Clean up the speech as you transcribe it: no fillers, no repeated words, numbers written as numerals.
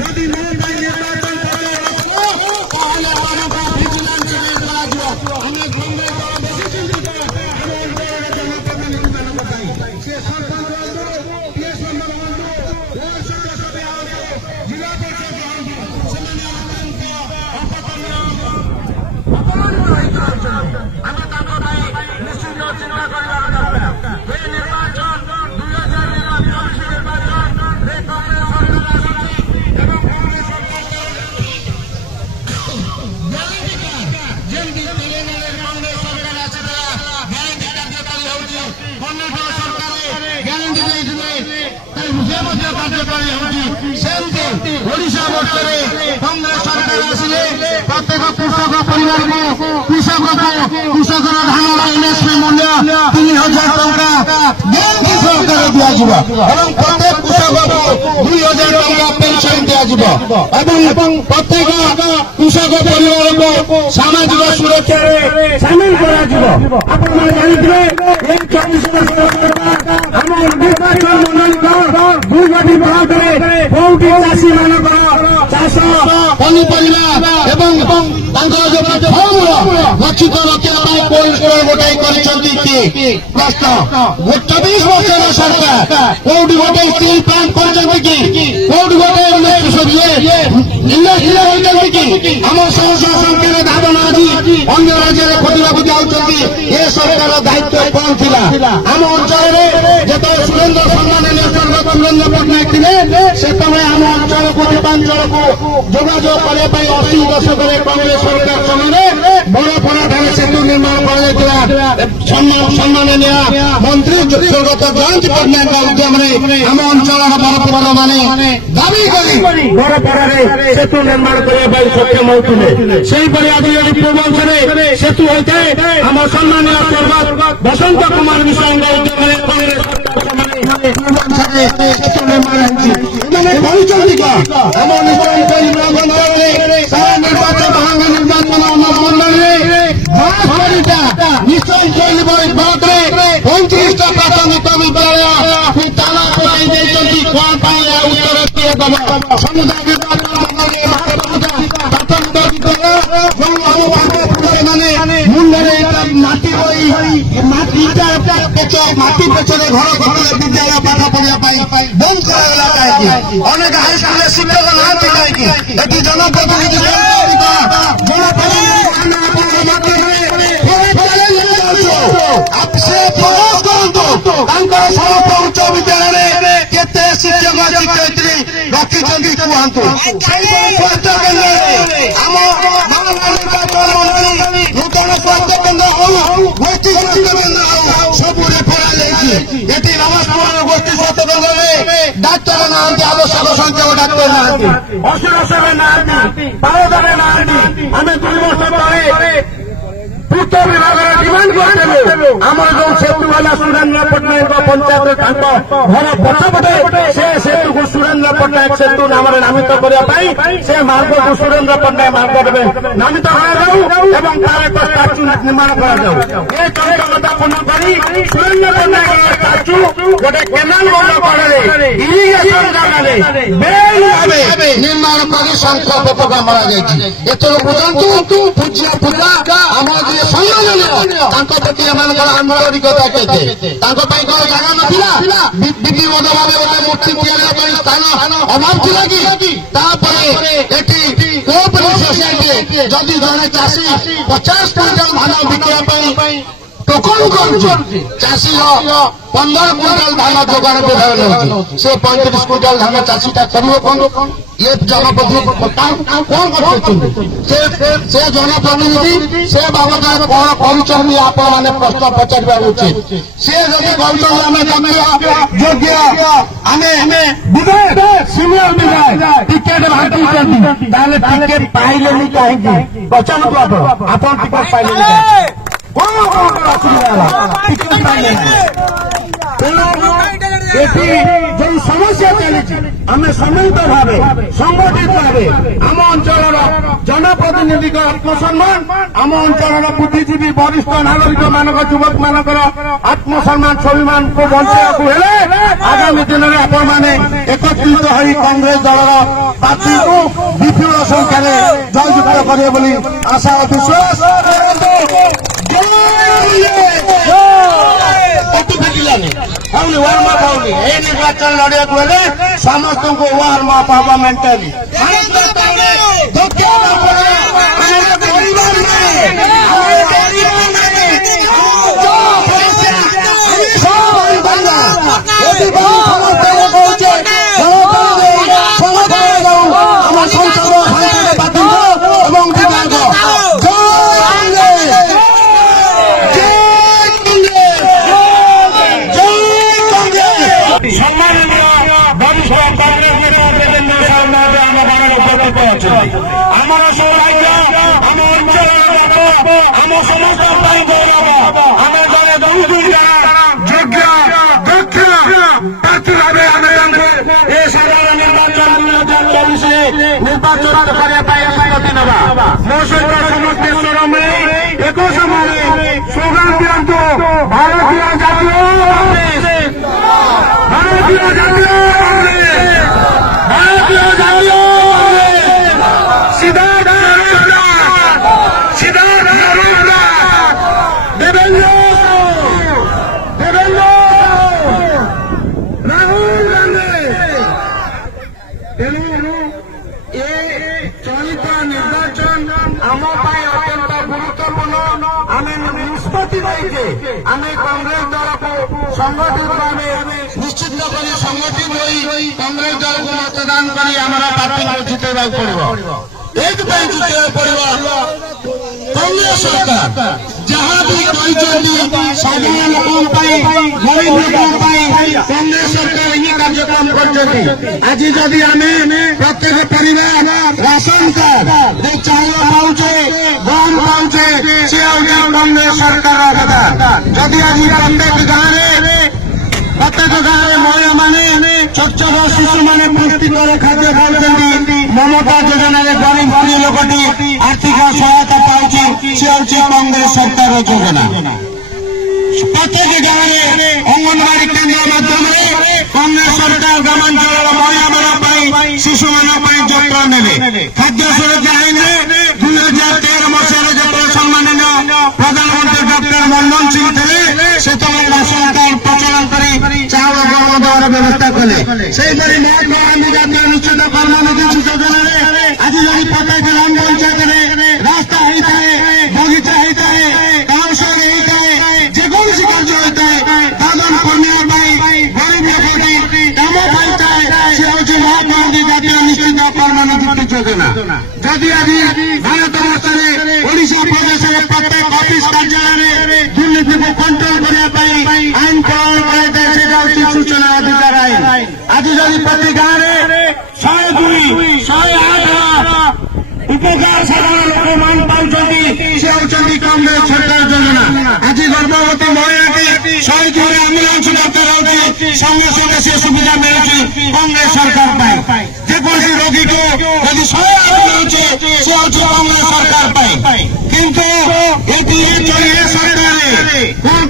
যদি নৌকায় নির্বাচন করে তাহলে আমাদের ভিজিলেন্স করা যাব। আমি বন্ধে বেশি চিন্তিত সে সরকার পিএস মেম্বার হন্তু ওয়ার্ড সদস্য হন্তু জিলা পরিষদ হন্তু ସେମାନେ ଅତ୍ୟନ୍ତ ଅପକର୍ମ ରହିଛନ୍ତି। ଆମେ ତାଙ୍କ ପାଇଁ ନିଶ୍ଚିତ ଚିନ୍ତା କରିବା ଦରକାର। ଏ ନିର୍ବାଚନ 2024 ନିର୍ବାଚନରେ କଂଗ୍ରେସ ସରକାର ଆସିଛି ଏବଂ କଂଗ୍ରେସ ଯେମିତି ତେଲେଙ୍ଗାନାରେ କଂଗ୍ରେସ ସରକାର ଆସିଥିଲା ଗ୍ୟାରେଣ୍ଟି କାର୍ଯ୍ୟକାରୀ ହେଉଛି, କର୍ଣ୍ଣାଟକ ସରକାର ଗ୍ୟାରେଣ୍ଟି ଦେଇଥିଲେ ସେ ମଧ୍ୟ କାର୍ଯ୍ୟକାରୀ ହେଉଛି। ସେମିତି ଓଡ଼ିଶା ବର୍ଷରେ କଂଗ୍ରେସ ସରକାର ଆସିଲେ ପ୍ରତ୍ୟେକ କୃଷକ ପରିବାରକୁ କୃଷକର ଧାନର ଏମ୍ଏସ୍ପି ମୂଲ୍ୟ 3000 ଟଙ୍କା ଗ୍ୟାରେଣ୍ଟି ସହକାରେ ଦିଆଯିବ ଏବଂ ପ୍ରତ୍ୟେକ କୃଷକକୁ 2000 ଟଙ୍କା ପେନସନ ଦିଆଯିବ ଏବଂ ପ୍ରତ୍ୟେକ କୃଷକ ପରିବାରକୁ ସାମାଜିକ ସୁରକ୍ଷାରେ ସାମିଲ କରାଯିବ। ଆପଣମାନେ ଜାଣିଥିବେ ଏହି 24 ବର୍ଷ ଆମ ନିର୍ବାଚନ ମଣ୍ଡଳୀର 2 ବ୍ଲକରେ କୋଉଠି ଚାଷୀମାନଙ୍କର ଚାଷ ପନିପରିବା ଏବଂ ତାଙ୍କର ଯୋଉ ଫଳମୂଳ ଗଛିତ ରଖିବା ପାଇଁ କୋଲ୍ଡ ଷ୍ଟୋର ଗୋଟାଏ କରିଛନ୍ତି କିଏ? ପ୍ରଶ୍ନ 24 ବର୍ଷର ସରକାର କୋଉଠି ଗୋଟେ ଷ୍ଟିଲ୍ ପ୍ଲାଣ୍ଟ କରିଛନ୍ତି କି? କୋଉଠି ଗୋଟେ ଇଣ୍ଡଷ୍ଟ୍ରି ହୋଇଛନ୍ତି କି? ଆମ ଶହ ଶହ ସଂଖ୍ୟାରେ ଧାରଣା ଆଜି ଅନ୍ୟ ରାଜ୍ୟରେ ଖୋଜିବାକୁ ଯାଉଛନ୍ତି। ଏ ସରକାର ଦାୟିତ୍ୱ କଣ ଥିଲା? ଆମ ଅଞ୍ଚଳରେ ଯେତେବେଳେ ସୁରେନ୍ଦ୍ର ସମ୍ମାନନୀୟ ସ୍ୱର୍ଗତ ସୁରେନ୍ଦ୍ର ପଟ୍ଟନାୟକ ଥିଲେ ସେତେବେଳେ ଆମ ଅଞ୍ଚଳକୁ ପୂର୍ବାଞ୍ଚଳକୁ ଯୋଗାଯୋଗ କରିବା ପାଇଁ 80 ଦଶକରେ କଂଗ୍ରେସ ସରକାର ସମୟରେ ବରପଡ଼ାଠାରେ ସେତୁ ନିର୍ମାଣ କରାଯାଇଥିଲା। ସମ୍ମାନନୀୟ ମନ୍ତ୍ରୀ ସ୍ୱର୍ଗତ ଜୟନ୍ତୀ ପଟ୍ଟନାୟକଙ୍କ ଉଦ୍ୟମରେ ଆମ ଅଞ୍ଚଳର ବରପଡ଼ାମାନେ ଦାବି କରି ବରପଡ଼ାରେ ସେତୁ ନିର୍ମାଣ କରିବା ପାଇଁ ସକ୍ଷମ ହୋଇଥିଲେ। ସେହିପରି ଆଜି ଯଦି ପୂର୍ବାଞ୍ଚଳରେ ସେତୁ ହୋଇଥାଏ ଆମ ସମ୍ମାନୀୟ ସ୍ୱର୍ଗତ ବସନ୍ତ କୁମାର ମିଶ୍ରଙ୍କ ଉଦ୍ୟମରେ କଂଗ୍ରେସ ପୂର୍ବାଞ୍ଚଳରେ ସେତୁ ନିର୍ମାଣ ହୋଇଛି। ଏମାନେ କହିଛନ୍ତି କଣ? ଆମ ନିର୍ବାଚନରେ ସାରା ନିର୍ବାଚନ ମଣ୍ଡଳୀରେ ନିଶ୍ଚୟ ଶୈଳୀ ବ୍ଲକରେ 35ଟା ପ୍ରାଥମିକ ବିଦ୍ୟାଳୟ ତାଲା ପକାଇ ଦେଇଛନ୍ତି। କଣ ପାଇଁ ଉତ୍ତର କିଏ ଦେବ? ସମୁଦାୟ ନିର୍ବାଚନ ମଣ୍ଡଳୀ ପ୍ରାଥମିକ ବିଦ୍ୟାଳୟ ମାନେ ମୁଣ୍ଡରେ ମାଟି ବହି ମାଟି ପଛରେ ଘର ଘରରେ ବିଦ୍ୟାଳୟ ପାଠ ପଢିବା ପାଇଁ ବନ୍ଦ କରାଗଲା କାହିଁକି? ଅନେକ ହାଇସ୍କୁଲରେ ଶିକ୍ଷକ ନାହାନ୍ତି କାହିଁକି? ଏଠି ଜନପ୍ରତିନିଧି ସେ ପ୍ରକାଶ କରନ୍ତୁ ତାଙ୍କର ସମସ୍ତ ଉଚ୍ଚ ବିଦ୍ୟାଳୟରେ କେତେ ଶିକ୍ଷକ ଶିକ୍ଷୟିତ୍ରୀ ରଖିଛନ୍ତି କୁହନ୍ତୁ। ସ୍ୱାସ୍ଥ୍ୟ କେନ୍ଦ୍ରରେ ଆମ ନୂତନ ସ୍ୱାସ୍ଥ୍ୟ କେନ୍ଦ୍ର ହଉ ଗୋଷ୍ଠୀ ସ୍ୱାସ୍ଥ୍ୟ କେନ୍ଦ୍ର ହଉ ସବୁ ରେଫରାଲ ହେଇଛି। ଏଠି ନମସ୍କାର ଗୋଷ୍ଠୀ ସ୍ୱାସ୍ଥ୍ୟ କେନ୍ଦ୍ରରେ ଡାକ୍ତର ନାହାନ୍ତି, ଆବଶ୍ୟକ ସଂଖ୍ୟକ ଡାକ୍ତର ନାହାନ୍ତି, ଅସୁରସରେ ନାହାନ୍ତି, ପାରଦରେ ନାହାନ୍ତି। ଆମେ 2 ବର୍ଷ ତଳେ ପୂର୍ତ୍ତ ବିଭାଗର ଡିମାଣ୍ଡ କରିଦେଲୁ ଆମର ଯୋଉ ସେତୁ ହେଲା ସୁରେନ୍ଦ୍ର ପଟ୍ଟନାୟକଙ୍କ ପଞ୍ଚାୟତରେ ତାଙ୍କ ଘର ପଛପଟେ ସେ ସେତୁକୁ ସୁରେନ୍ଦ୍ର ପଟ୍ଟନାୟକ ସେତୁ ନାମରେ ନାମିତ କରିବା ପାଇଁ ସେ ମାର୍ଗକୁ ସୁରେନ୍ଦ୍ର ପଟ୍ଟନାୟକ ମାର୍ଗ ଦେବେ ନାମିତ କରାଯାଉ ଏବଂ ତାର ଏକ ଷ୍ଟାଚୁ ନିର୍ମାଣ କରାଯାଉ। ଏ ଚରିତ୍ରତା ପୂର୍ଣ୍ଣ କରି ସୁରେନ୍ଦ୍ର ପଟ୍ଟନାୟକଙ୍କ ଷ୍ଟାଚୁ ଗୋଟେ କେନାଲ ବନ୍ଧ କଡ଼ରେ ଇରିଗେସନ ଜାଗାରେ ବେଆଇନ ଭାବେ ନିର୍ମାଣ କରି ଶଙ୍ଖ ପତାକା ମରାଯାଇଛି। ଏଥର ବୁଝନ୍ତୁ ପୂଜ୍ୟ ପୂଜା ଆମର ସମ୍ମାନନୀୟ ତାଙ୍କ ପ୍ରତି ଏମାନଙ୍କର ଆନ୍ତରିକତା କେତେ? ତାଙ୍କ ପାଇଁ କଣ ଜାଗା ନଥିଲା? ବିଧିବଦ୍ଧ ଭାବେ ଗୋଟେ ମୂର୍ତ୍ତି ତିଆରି ପାଇଁ ସ୍ଥାନ ଅଭାବ ଥିଲା କି? ତାପରେ ଏଠି କୋଅପରେଟିଭ ସୋସାଇଟିରେ ଯଦି ଜଣେ ଚାଷୀ 50 କୁଇଣ୍ଟାଲ ଧାନ ବିକିବା ପାଇଁ ଟୋକନ କରୁଛି, ଚାଷୀର 15 କୁଇଣ୍ଟାଲ ଧାନ ଯୋଗାଣ ବିଭାଗ ନେଉଛି, ସେ 35 କୁଇଣ୍ଟାଲ ଧାନ ଚାଷୀଟା କରିବ କଣ? ये जनप्रतिनिधि कौन କରୁଛନ୍ତି? ସେ ଜନପ୍ରତିନିଧି ସେ ବାବଦରେ କଣ କରୁଛନ୍ତି ଆପଣ ମାନେ ପ୍ରଶ୍ନ ପଚାରିବା ଉଚିତ। ସେ ଯଦି କହୁଛନ୍ତି ଆମେ ଯୋଗ୍ୟ ଆମେ ବିଧାୟକ ସିନିୟର ବିଧାୟକ ଟିକେଟ ବାଣ୍ଟୁଛନ୍ତି ତାହେଲେ ଟିକେଟ ପାଇଲେନି କାହିଁକି? ପଚାରନ୍ତୁ ଆପଣ ଟିକେଟ ପାଇଲେନି କଣ ଅସୁବିଧା ହେଲା? ଟିକେଟ ପାଇଲେନି। ଏଠି ଯୋଉ ସମସ୍ୟା ଚାଲିଛି ଆମେ ସମ୍ମିଳିତ ଭାବେ ସଂଗଠିତ ଭାବେ ଆମ ଅଞ୍ଚଳର ଜନପ୍ରତିନିଧିଙ୍କ ଆତ୍ମସମ୍ମାନ ଆମ ଅଞ୍ଚଳର ବୁଦ୍ଧିଜୀବୀ ବରିଷ୍ଠ ନାଗରିକ ମାନଙ୍କ ଯୁବକ ମାନଙ୍କର ଆତ୍ମସମ୍ମାନ ସ୍ୱାଭିମାନକୁ ବଞ୍ଚାଇବାକୁ ହେଲେ ଆଗାମୀ ଦିନରେ ଆପଣମାନେ ଏକତ୍ରିତ ହୋଇ କଂଗ୍ରେସ ଦଳର ପ୍ରାର୍ଥୀକୁ ବିପୁଳ ସଂଖ୍ୟାରେ ଜୟଯୁକ୍ତ କରିବେ ବୋଲି ଆଶା ଓ ବିଶ୍ୱାସ ହଉନି ୱାର୍ମ ଅପ୍ ହଉନି ଏଇ ନିର୍ବାଚନ ଲଢିବାକୁ ହେଲେ ସମସ୍ତଙ୍କୁ ୱାର୍ମ ଅପ୍ ହବ ମେଣ୍ଟାଲି ଆମର ସୌଭାଗ୍ୟ ଆମ ଅଞ୍ଚଳର ଲୋକ ଆମ ସମସ୍ତ ପାଇଁ ଗୌରବ ଆମେ ଜଣେ ଦୁଇଟା ଯୋଗ୍ୟ ଦକ୍ଷ ପ୍ରାର୍ଥୀ ଭାବେ ଆମେ ତାଙ୍କୁ ଏ ସାଧାରଣ ନିର୍ବାଚନ 2024 ନିର୍ବାଚନ କରିବା ପାଇଁ ଏକଗତି ନେବା ମୋ ସହିତ ସମସ୍ତେ ସ୍ୱର ମିଳି ଏକ ସମୟରେ ସ୍ଲୋଗାନ ଦିଅନ୍ତୁ ଭାରତୀୟ ଜାତୀୟ କଂଗ୍ରେସ ଭାରତୀୟ ଜାତୀୟ କଂଗ୍ରେସ ଭାରତୀୟ ଜାତୀୟ ଚଳିତ ନିର୍ବାଚନ ଆମ ପାଇଁ ଅତ୍ୟନ୍ତ ଗୁରୁତ୍ୱପୂର୍ଣ୍ଣ ଆମେ ନିଷ୍ପତ୍ତି ନେଇଛେ ଆମେ କଂଗ୍ରେସ ଦଳକୁ ସଂଗଠିତ ଭାବେ ନିଶ୍ଚିତ କରି ସଂଗଠିତ ହୋଇ କଂଗ୍ରେସ ଦଳକୁ ମତଦାନ କରି ଆମର ପ୍ରାର୍ଥୀଙ୍କୁ ଜିତେଇବାକୁ ପଡ଼ିବ ଏଇଥିପାଇଁ ଜିତେଇବାକୁ ପଡ଼ିବ କଂଗ୍ରେସ ସରକାର ଯାହା ବି କହିଛନ୍ତି ସାଧାରଣ ଲୋକଙ୍କ ପାଇଁ ଗରିବ ଲୋକଙ୍କ ପାଇଁ କଂଗ୍ରେସ ସରକାର ଏହି କାର୍ଯ୍ୟକ୍ରମ କରିଛନ୍ତି ଆଜି ଯଦି ଆମେ ପ୍ରତ୍ୟେକ ପରିବାର ରାସନ କାର୍ଡ ଚାଉଳ ପାଉଛେ ଗହମ ପାଉଛେ ସେ ହେଉଛି କଂଗ୍ରେସ ସରକାରର ଅବଦାନ ଯଦି ଆଜି ପ୍ରତ୍ୟେକ ଗାଁରେ ମହିଳାମାନେ ଛୋଟ ଛୋଟ ଶିଶୁମାନେ ପୁଷ୍ଟିକର ଖାଦ୍ୟ ଖାଉଛନ୍ତି ମମତା ଯୋଜନାରେ ଗରିବ ସ୍ତ୍ରୀ ଲୋକଟି ଆର୍ଥିକ ସହାୟତା ପାଉଛି ସେ ହେଉଛି କଂଗ୍ରେସ ସରକାରର ଯୋଜନା ପ୍ରତ୍ୟେକ ଗାଁରେ ଅଙ୍ଗନବାଡି କେନ୍ଦ୍ର ମାଧ୍ୟମରେ କଂଗ୍ରେସ ସରକାର ଗ୍ରାମାଞ୍ଚଳର ମହିଳାମାନଙ୍କ ପାଇଁ ଶିଶୁମାନଙ୍କ ପାଇଁ ଯତ୍ନ ନେବେ ଖାଦ୍ୟ ସୁରକ୍ଷା ଆଇନରେ 2013 ମସିହାରେ ଯେତେବେଳେ ସମ୍ମାନନୀୟ ପ୍ରଧାନମନ୍ତ୍ରୀ ଡକ୍ଟର ମନମୋହନ ସିଂ ଥିଲେ ସେତେବେଳେ ରାସନ କାର୍ଡ ପ୍ରଚଳନ କରି ଚାଉଳ ଗହମ ଦେବାର ବ୍ୟବସ୍ଥା କଲେ ସେହିପରି ମହାତ୍ମା ଗାନ୍ଧୀ ଜାତୀୟ ନିଶ୍ଚିତ କର୍ମନିଧି ଯୋଜନାରେ ଆଜି ଯଦି ପ୍ରତ୍ୟେକ ଗ୍ରାମ ପଞ୍ଚାୟତରେ ରାସ୍ତା ହେଇଥାଏ ବଗିଚା ହେଇଥାଏ କାଉଁଶର ହେଇଥାଏ ଯେକୌଣସି କାର୍ଯ୍ୟ ହୋଇଥାଏ ଦାଦନ କନ୍ୟା ପାଇଁ ଗରିବ ଲୋକଟି କାମ ପାଇଥାଏ ସେ ହେଉଛି ମହାତ୍ମା ଗାନ୍ଧୀ ଜାତୀୟ ନିଶ୍ଚିତ କର୍ମନିଧି ଯୋଜନା ଯଦି ଆଜି ଭାରତବର୍ଷରେ ଓଡ଼ିଶା ପ୍ରଦେଶରେ ପ୍ରତ୍ୟେକ ଅଫିସ କାର୍ଯ୍ୟାଳୟରେ ଦୁର୍ନୀତିକୁ କଣ୍ଟ୍ରୋଲ କରିବା ପାଇଁ ଆଇନ ପ୍ରଣୟନ କରାଯାଇଥାଏ ସେଇଟା ହେଉଛି ସୂଚନା ଅଧିକାର ଆଇନ ଆଜି ଯଦି ପ୍ରତି ଗାଁରେ 102, 108 ଉପକାର ସାଧାରଣ ଲୋକମାନ ପାଉଛନ୍ତି ସେ ହେଉଛନ୍ତି କଂଗ୍ରେସ ସରକାର ଯୋଜନା ଆଜି ଗର୍ଭବତୀ ମହିଳାଟି 102ରେ ଆମ୍ବୁଲାନ୍ସ ଦରକାର ହେଉଛି ସଙ୍ଗେ ସଙ୍ଗେ ସେ ସୁବିଧା ମିଳୁଛି କଂଗ୍ରେସ ସରକାର ପାଇଁ ଯେକୌଣସି ରୋଗୀକୁ ଯଦି 108 ମିଳୁଛି ସେ ହେଉଛି କଂଗ୍ରେସ ସରକାର ପାଇଁ କିନ୍ତୁ ଏଠି ସରକାରରେ କଣ